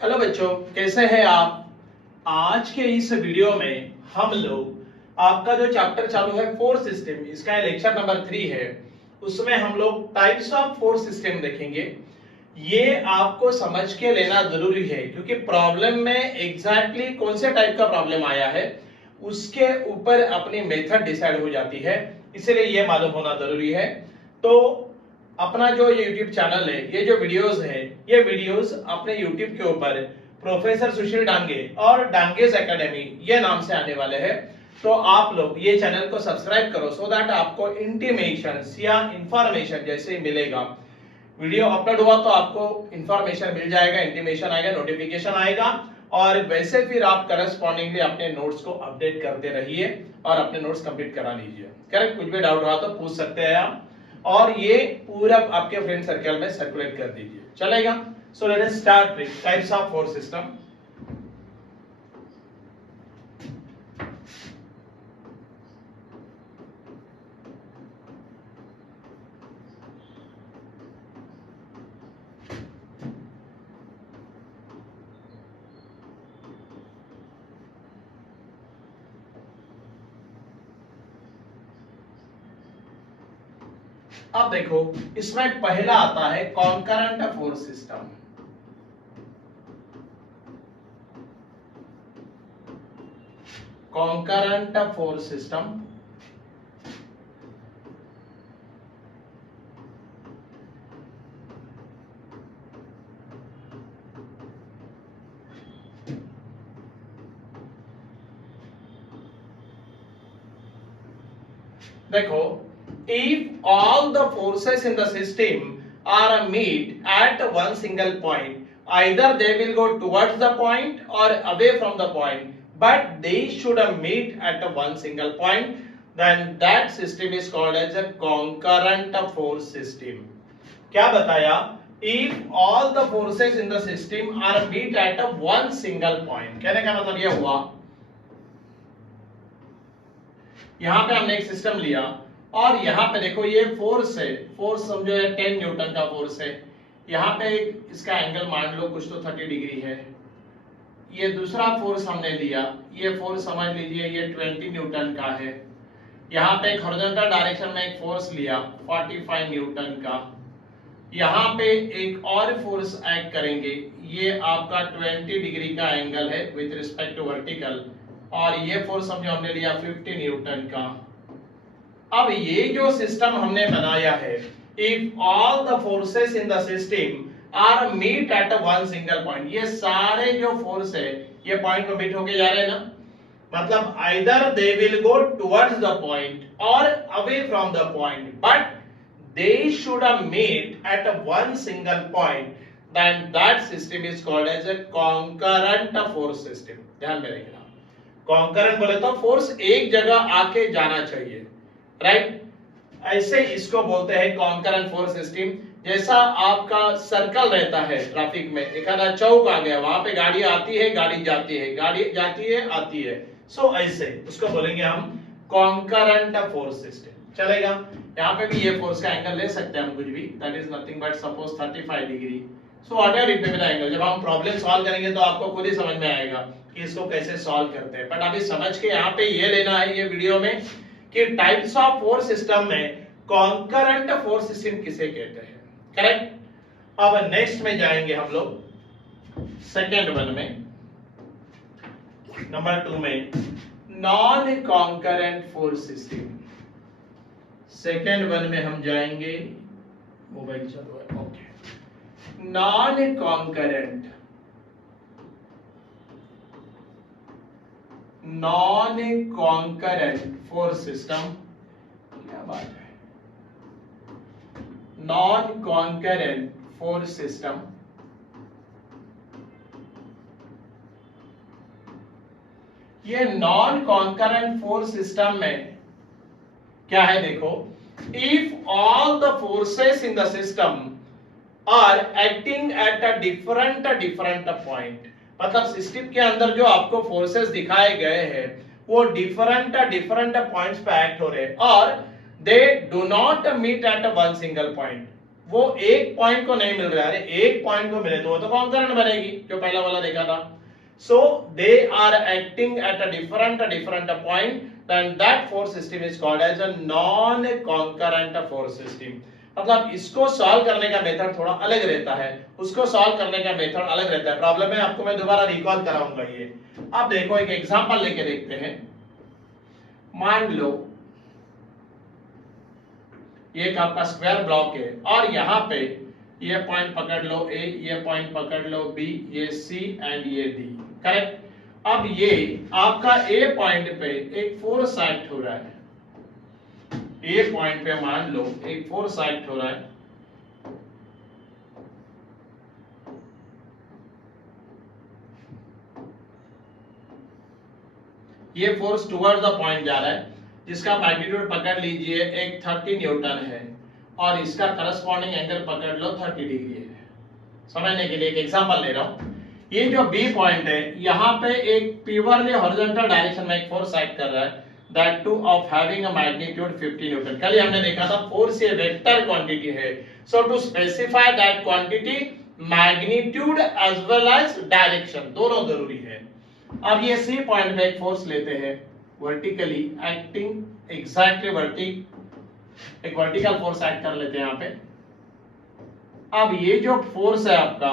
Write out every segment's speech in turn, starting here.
Hello बच्चों, कैसे हैं आप। आज के इस वीडियो में हम लोग आपका जो चैप्टर चालू है फोर्स सिस्टम, इसका लेक्चर नंबर 3 है। उसमें हम लोग टाइप्स ऑफ फोर्स सिस्टम देखेंगे। ये आपको समझ के लेना जरूरी है क्योंकि प्रॉब्लम में एग्जैक्टली कौन से टाइप का प्रॉब्लम आया है उसके ऊपर अपनी मेथड डिसाइड हो जाती है, इसलिए ये मालूम होना जरूरी है। तो अपना जो ये YouTube चैनल है, ये जो वीडियोस है, ये वीडियोस अपने YouTube के ऊपर प्रोफेसर सुशील डांगे और डांगेज एकेडमी ये नाम से आने वाले हैं। तो आप लोग ये चैनल को सब्सक्राइब करो सो दैट आपको इंटीमेशंस या इंफॉर्मेशन जैसे ही मिलेगा, वीडियो अपलोड हुआ तो आपको इंफॉर्मेशन मिल जाएगा, इंटीमेशन आएगा, नोटिफिकेशन आएगा। और वैसे फिर आप करस्पॉन्डिंगली अपने नोट्स को अपडेट करते रहिए और अपने नोट्स कंप्लीट करा लीजिए। करेक्ट, कुछ भी डाउट रहा तो पूछ सकते हैं आप, और ये पूरा आपके फ्रेंड सर्कल में सर्कुलेट कर दीजिए, चलेगा। So let us start with types of force system. अब देखो, इसमें पहला आता है concurrent force system. Concurrent force system देखो, if all the forces in the system are meet at one single point, either they will go towards the point or away from the point, but they should meet at one single point, then that system is called as a concurrent force system. क्या बताया? If all the forces in the system are meet at one single point, कहने का मतलब ये हुआ, यहां पे हमने एक सिस्टम लिया और यहाँ पे देखो ये फोर्स है, फोर्स समझो है 10 न्यूटन का फोर्स है। यहाँ पे इसका एंगल मान लो कुछ तो 30 डिग्री है। ये दूसरा फोर्स हमने लिया, ये फोर्स समझ लीजिए ये 20 न्यूटन का है। यहाँ पे एक हॉरिजॉन्टल डायरेक्शन में एक फोर्स लिया 45 न्यूटन का। यहाँ पे एक और फोर्स एक्ट करेंगे, ये आपका 20 डिग्री का एंगल है विथ रिस्पेक्ट टू वर्टिकल, और ये फोर्स समझो हमने लिया 50 न्यूटन का। अब ये जो सिस्टम हमने बनाया है, if all the forces in the system are meet at one single point, ये सारे जो फोर्स है ये पॉइंट को मीट होके जा रहे हैं ना, मतलब either they will go towards the point और away from the point, but they should meet at one single point, then that system is called as a concurrent force system. ध्यान में रखना, कॉन्करेंट बोले तो फोर्स एक जगह आके जाना चाहिए, राइट? ऐसे इसको बोलते हैं कॉन्करेंट फोर्स सिस्टम। जैसा आपका सर्कल रहता है ट्रैफिक में, एक आधा चौक आ गया, वहां पे गाड़ी आती है, गाड़ी जाती है, गाड़ी जाती है, आती है। सो ऐसे उसको बोलेंगे हम कॉन्करेंट फोर्स सिस्टम, चलेगा। यहाँ पे भी ये फोर्स का एंगल ले सकते हैं हम कुछ भी, that is nothing but suppose 35 degree. So whatever it may be the angle, जब हम प्रॉब्लम सॉल्व करेंगे तो आपको खुद ही समझ में आएगा कि इसको कैसे सॉल्व करते हैं। बट अभी समझ के यहाँ पे ये लेना है ये वीडियो में कि टाइप्स ऑफ फोर्स सिस्टम में कॉन्करेंट फोर्स सिस्टम किसे कहते हैं, करेक्ट? अब नेक्स्ट में जाएंगे हम लोग सेकेंड वन में, नंबर 2 में non concurrent force system. Second one में हम जाएंगे, मोबाइल चलो है, okay. Non concurrent, non concurrent force system, क्या बात है, नॉन कॉन्करेंट फोर्स सिस्टम ये नॉन कॉन्करेंट फोर्स सिस्टम में क्या है देखो, if all the forces in the system are acting at a different point, मतलब सिस्टम के अंदर जो आपको फोर्सेस दिखाए गए हैं वो डिफरेंट पॉइंट्स पे एक्ट हो रहे हैं और they do not meet at one single point, वो एक पॉइंट को नहीं मिल रहा है, अरे एक पॉइंट को मिले तो वो तो कॉन्करेंट बनेगी, जो पहला वाला देखा था। So they are acting at a different point, then that force system is called as a non concurrent force system। मतलब इसको सॉल्व करने का मेथड थोड़ा अलग रहता है, उसको सॉल्व करने का मेथड अलग रहता है। प्रॉब्लम है, आपको मैं दोबारा रिकॉल कराऊंगा ये। अब देखो एक एग्जांपल लेके देखते हैं। मान लो ये एक आपका स्क्वायर ब्लॉक है और यहाँ पे ये पॉइंट पकड़ लो A, ये पॉइंट पकड़ लो B, ये C एंड ये D, करेक्ट। अब ये आपका A पॉइंट पे एक फोर्स एक्ट हो रहा है, A पॉइंट पे मान लो एक फोर्स एक्ट हो रहा है, ये फोर्स टुवर्ड्स द पॉइंट जा रहा है जिसका मैग्नीट्यूड पकड़ लीजिए एक 30 न्यूटन है और इसका करस्पॉन्डिंग एंगल पकड़ लो 30 डिग्री है। समझने के लिए एक एग्जांपल ले रहा हूं। ये जो बी पॉइंट है यहाँ पे एक प्योरली हॉरिजॉन्टल डायरेक्शन में एक फोर्स एक्ट कर रहा है, that two of having a magnitude 50 newton. कल हमने देखा था फोर्स ये वेक्टर क्वांटिटी है, so to specify that quantity magnitude as well as direction दोनों जरूरी है। अब ये सी पॉइंट पे एक फोर्स लेते हैं वर्टिकली एक्टिंग एग्जैक्टली एक वर्टिकल फोर्स एक्ट कर लेते हैं यहाँ पे। अब ये जो फोर्स है आपका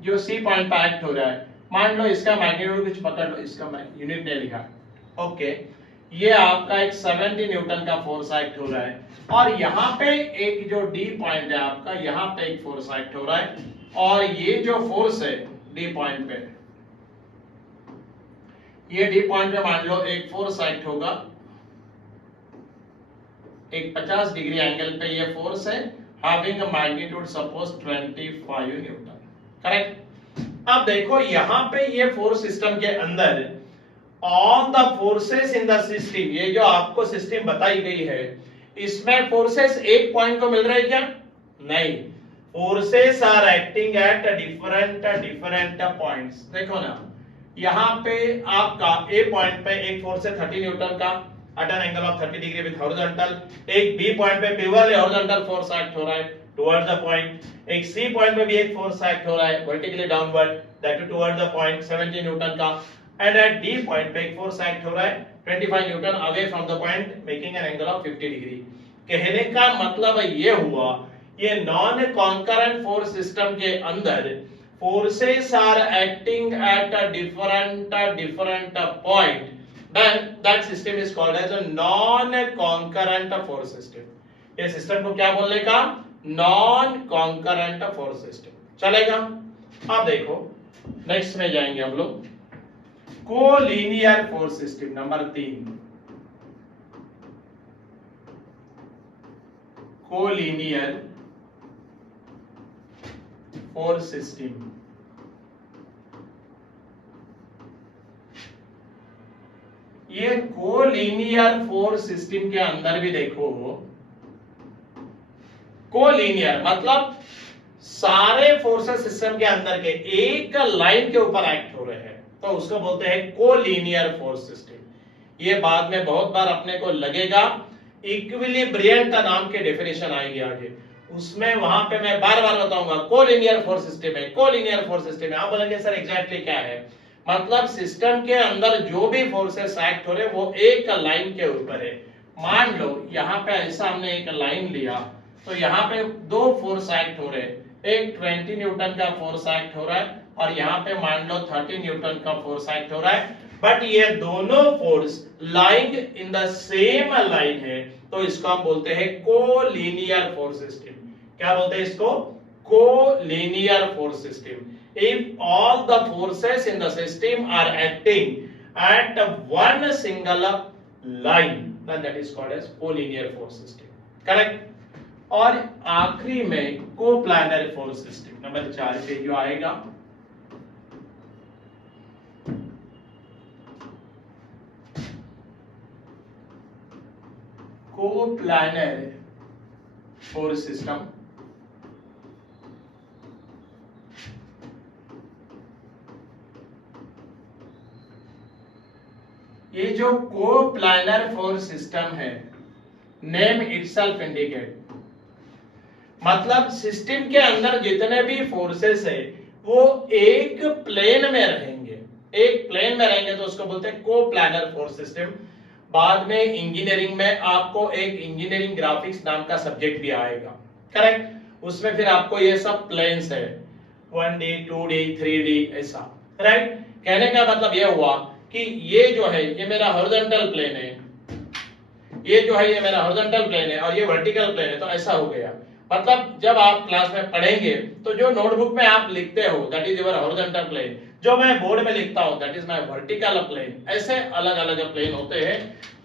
जो सी पॉइंट पे एक्ट हो रहा है, मान लो इसका मैग्नीट्यूड कुछ पकड़ लो, इसका यूनिट नहीं लिखा, ओके। ये आपका एक 70 न्यूटन का फोर्स एक्ट हो रहा है और यहाँ पे एक जो डी पॉइंट है आपका, यहाँ पे एक फोर्स एक्ट हो रहा है और ये जो फोर्स है डी पॉइंट पे, ये डी पॉइंट पे मान लो एक फोर्स एक्ट होगा, एक 50 डिग्री एंगल पे ये फोर्स है, having a magnitude suppose 25 Newton, correct. अब देखो यहाँ पे ये फोर्स सिस्टम के अंदर on the forces in the system, ये जो आपको सिस्टम बताई गई है इसमें फोर्सेस एक पॉइंट को मिल रहा है क्या? नहीं, forces are acting at different points. देखो ना यहाँ पे आपका ए पॉइंट पे एक फोर्स है 30 न्यूटन का at an angle of 30 degree with horizontal, एक बी पॉइंट पे प्योरली हॉरिजॉन्टल फोर्स एक्ट हो रहा है टुवर्ड्स द पॉइंट, एक सी पॉइंट पे भी एक फोर्स एक्ट हो रहा है vertically downward that towards the point 70 Newton का, एंड एट डी पॉइंट पे एक फोर्स एक्ट हो रहा है 25 Newton away from the point making an angle of 50 degree. कहने का मतलब ये हुआ ये नॉन कॉन्करेंट फोर्स सिस्टम के अंदर forces are acting at a different point, then that system is called as a non-concurrent force system। ये system को क्या बोलने का? non-concurrent force system चलेगा। अब देखो नेक्स्ट में जाएंगे हम लोग, collinear force system number 3। Collinear force system, ये कोलिनियर फोर्स सिस्टम के अंदर भी देखो, कोलिनियर मतलब सारे फोर्सेस सिस्टम के अंदर के एक लाइन के ऊपर एक्ट हो रहे हैं, तो उसको बोलते हैं कोलिनियर फोर्स सिस्टम। ये बाद में बहुत बार अपने को लगेगा, इक्विलिब्रियम का नाम के डेफिनेशन आएगी आगे, उसमें वहां पे मैं बार बार बताऊंगा कोलिनियर फोर्स सिस्टम है, कोलिनियर फोर्स सिस्टम है। आप बोलेंगे सर एग्जैक्टली क्या है? मतलब सिस्टम के अंदर जो भी फोर्सेस एक्ट हो रहे हैं वो एक लाइन के ऊपर है। मान लो यहाँ पे ऐसा हमने एक लाइन लिया तो यहाँ पे दो फोर्स एक्ट हो रहे हैं, एक 20 न्यूटन का फोर्स एक्ट हो रहा है और यहाँ पे मान लो 30 न्यूटन का फोर्स एक्ट हो रहा है, बट ये दोनों force lying in the same line है, तो इसको हम बोलते हैं कोलिनियर फोर्स सिस्टम। क्या बोलते हैं इसको? Collinear force system. If all the forces in the system are acting at one single line, then that is called as collinear force system, correct। और आखिरी में कोप्लानर फोर्स सिस्टम नंबर 4 पे जो आएगा, कोप्लानर फोर्स सिस्टम। ये जो coplanar force system है, name itself indicate, मतलब सिस्टम के अंदर जितने भी फोर्सेस है वो एक प्लेन में रहेंगे, एक प्लेन में रहेंगे तो उसको बोलते हैं कोप्लानर फोर्स सिस्टम। बाद में इंजीनियरिंग में आपको एक इंजीनियरिंग ग्राफिक्स नाम का सब्जेक्ट भी आएगा, करेक्ट, उसमें फिर आपको ये सब प्लेन्स है 1D 2D 3D ऐसा, राइट। कहने का मतलब ये हुआ कि ये जो है ये मेरा हॉरिजॉन्टल प्लेन है, ये जो है ये मेरा हॉरिजॉन्टल प्लेन है और ये वर्टिकल प्लेन है, तो ऐसा हो गया। मतलब जब आप क्लास में पढ़ेंगे तो जो नोटबुक में आप लिखते हो that is your horizontal plane, जो मैं बोर्ड में लिखता हूं that is my vertical plane, ऐसे अलग अलग प्लेन होते हैं।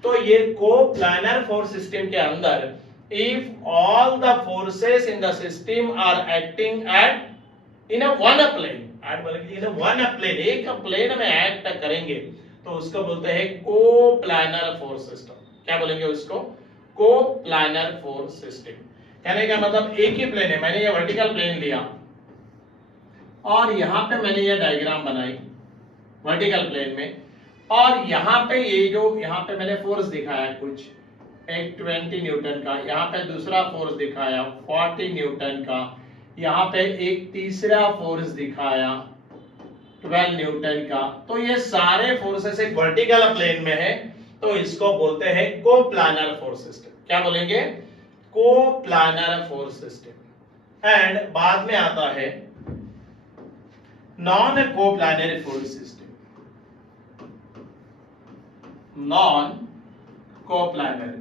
तो ये कोप्लानर फोर्स सिस्टम के अंदर if all the forces in the system are acting at in a one plane, in one plane, एक प्लेन में एक्ट करेंगे तो उसको बोलते हैं कोप्लानर फोर्स सिस्टम। क्या बोलेंगे उसको? Coplanar force system. कहने का मतलब एक ही प्लेन है, मैंने ये वर्टिकल प्लेन लिया और यहां पे मैंने ये डायग्राम बनाई वर्टिकल प्लेन में, और यहां पे ये जो यहां पे मैंने फोर्स दिखाया कुछ एक 20 न्यूटन का, यहां पे दूसरा फोर्स दिखाया 40 न्यूटन का, यहां पे एक तीसरा फोर्स दिखाया 12 न्यूटन का, तो ये सारे फोर्सेस एक वर्टिकल प्लेन में है, तो इसको बोलते हैं कोप्लानर फोर्स सिस्टम। क्या बोलेंगे? Coplanar force system. एंड बाद में आता है non coplanar force system. Non coplanar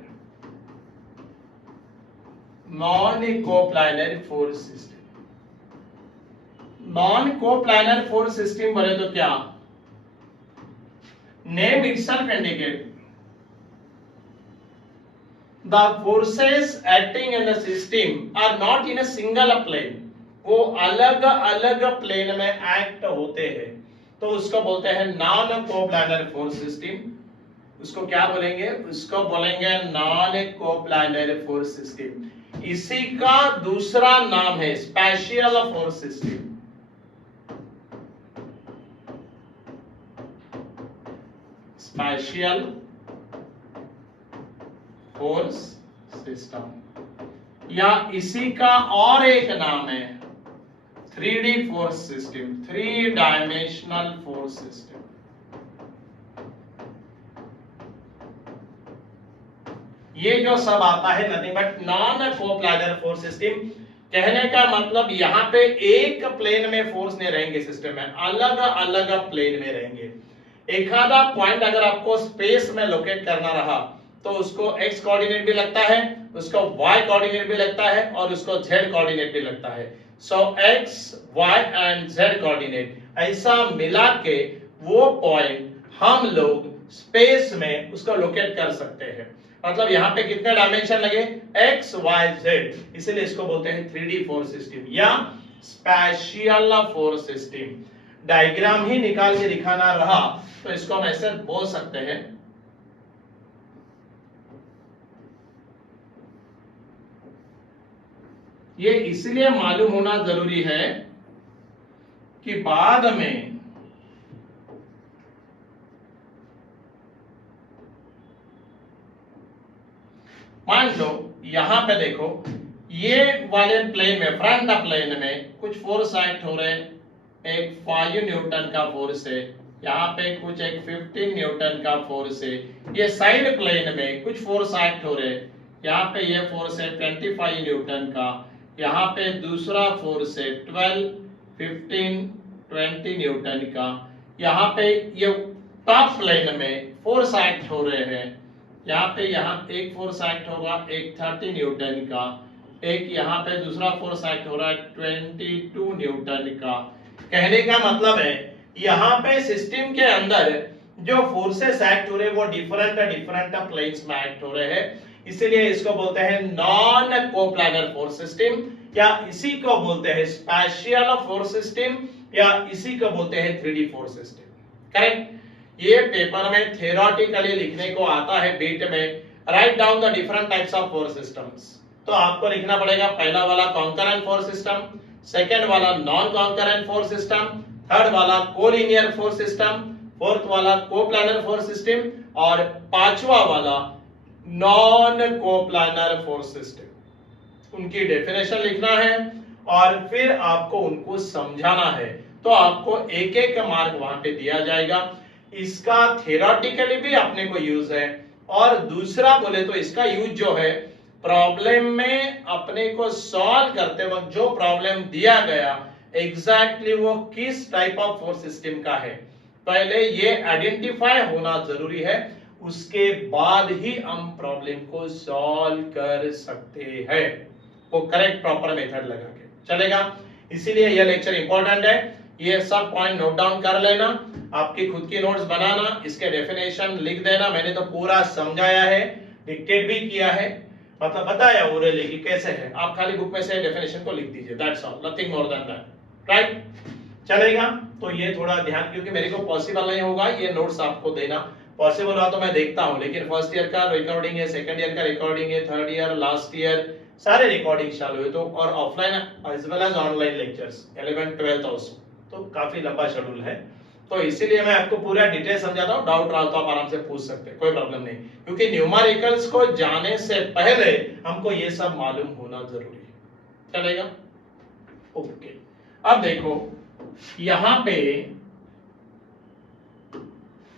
force system. Non coplanar force system बोले तो क्या? Name itself indicate the forces acting in the system are not in a single plane, वो अलग अलग प्लेन में एक्ट होते हैं, तो उसको बोलते हैं नॉन कोप्लानर फोर्स सिस्टम। उसको क्या बोलेंगे? उसको बोलेंगे नॉन कोप्लानर फोर्स सिस्टम। इसी का दूसरा नाम है spatial force system. Spatial force system, या इसी का और एक नाम है 3D force system, 3 dimensional force system. ये जो सब आता है nothing but non coplanar force system. कहने का मतलब यहाँ पे एक प्लेन में फोर्स नहीं रहेंगे सिस्टम में, अलग अलग प्लेन में रहेंगे। एक आधा पॉइंट अगर आपको स्पेस में लोकेट करना रहा तो उसको x कोऑर्डिनेट भी लगता है, उसको y कोऑर्डिनेट भी लगता है और उसको z कोऑर्डिनेट भी लगता है। सो x, y and z coordinate ऐसा मिला के वो पॉइंट हम लोग स्पेस में उसको लोकेट कर सकते हैं। मतलब यहाँ पे कितने डायमेंशन लगे? x, y, z, इसलिए इसको बोलते हैं 3D फोर्स सिस्टम या स्पेशियल फोर्स सिस्टम। डायग्राम ही निकाल के दिखाना रहा तो इसको हम ऐसे बोल सकते हैं, ये इसलिए मालूम होना जरूरी है कि बाद में मान लो यहां पे देखो ये वाले प्लेन में फ्रंट प्लेन में कुछ फोर्स एक्ट हो रहे हैं, एक 5 न्यूटन का फोर्स है, यहाँ पे कुछ एक 15 न्यूटन का फोर्स है। ये साइड प्लेन में कुछ फोर्स एक्ट हो रहे हैं, यहाँ पे ये फोर्स है 25 न्यूटन का, यहाँ पे दूसरा फोर्स है 12, 15, 20 न्यूटन का, यहाँ पे ये टॉप प्लेन में फोर्स एक्ट हो रहे हैं, यहाँ पे यहाँ एक फोर्स एक्ट होगा एक 30 न्यूटन का, एक यहाँ पे दूसरा फोर्स एक्ट हो रहा है 22 न्यूटन का। कहने का मतलब है यहाँ पे सिस्टम के अंदर जो फोर्सेस एक्ट हो रहे हैं वो डिफरेंट प्लेन्स में एक्ट हो रहे हैं, इसलिए इसको बोलते हैं नॉन कोप्लानर फोर्स सिस्टम, या इसी को बोलते हैं स्पेशियल फोर्स सिस्टम, या इसी को बोलते हैं 3D फोर्स सिस्टम। करेक्ट? ये पेपर में थियोरेटिकली लिखने को आता है बीट में, write down the different types of force systems. तो आपको लिखना पड़ेगा पहला वाला कॉन्करेंट फोर्स सिस्टम, सेकंड वाला non concurrent force system, third वाला कोलिनियर फोर्स सिस्टम, फोर्थ वाला कोप्लानर फोर्स सिस्टम और पांचवा वाला नॉन कोप्लानर फोर्स सिस्टम। उनकी डेफिनेशन लिखना है और फिर आपको उनको समझाना है। तो आपको एक एक मार्क वहां पे दिया जाएगा। इसका थ्योरेटिकली भी अपने को यूज है और दूसरा बोले तो इसका यूज जो है प्रॉब्लम में अपने को सॉल्व करते वक्त जो प्रॉब्लम दिया गया एग्जैक्टली वो किस टाइप ऑफ फोर्स सिस्टम का है, पहले ये आइडेंटिफाई होना जरूरी है, उसके बाद ही हम प्रॉब्लम को सॉल्व कर सकते हैं, वो करेक्ट प्रॉपर मेथड लगा के चलेगा। इसीलिए यह लेक्चर इंपॉर्टेंट है। ये सब पॉइंट नोट डाउन कर लेना, आपकी खुद की नोट्स बनाना, इसके डेफिनेशन लिख देना। मैंने तो पूरा समझाया है, डिक्टेट भी किया है, मतलब बताया ओरली कि कैसे है। आप खाली बुक में से डेफिनेशन को लिख दीजिए, that's all, nothing more than that, right? चलेगा। तो ये थोड़ा ध्यान, क्योंकि मेरे को पॉसिबल नहीं होगा ये नोट्स आपको देना, पॉसिबल हुआ तो मैं देखता हूं, लेकिन फर्स्ट ईयर का रिकॉर्डिंग है, सेकंड ईयर का रिकॉर्डिंग है, थर्ड ईयर, लास्ट ईयर सारे रिकॉर्डिंग चालू है, तो और offline as well as online lectures 11th 12th also, तो काफी लंबा शेड्यूल है। तो इसीलिए मैं आपको पूरा डिटेल समझाता हूं, डाउट रहा तो आप आराम से पूछ सकते हैं, कोई प्रॉब्लम नहीं, क्योंकि न्यूमेरिकल्स को जाने से पहले हमको ये सब मालूम होना जरूरी है। चलेगा? ओके। अब देखो यहां पे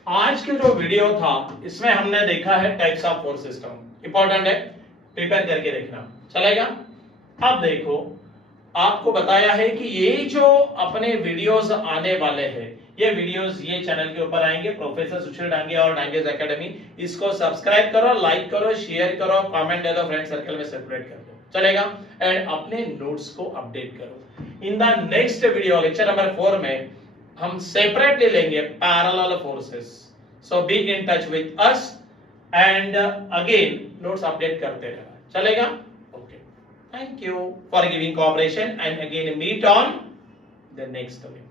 आज के जो वीडियो था इसमें हमने देखा है types of force system, important है, प्रिपेयर करके देखना, चलेगा? अब देखो आपको बताया है कि ये जो अपने वीडियोस आने वाले हैं, ये वीडियोस ये चैनल के ऊपर आएंगे, प्रोफेसर सुशील डांगे और डांगेज एकेडमी, इसको सब्सक्राइब करो, लाइक करो, शेयर करो, कमेंट दे दो, फ्रेंड सर्कल में सेपरेट कर दो, चलेगा? एंड अपने नोट्स को अपडेट करो। In the next video lecture number 4 में हम सेपरेटली लेंगे parallel forces, so be in touch with us and again notes update करते रहना, चलेगा? Okay, thank you for giving cooperation and again meet on the next lecture.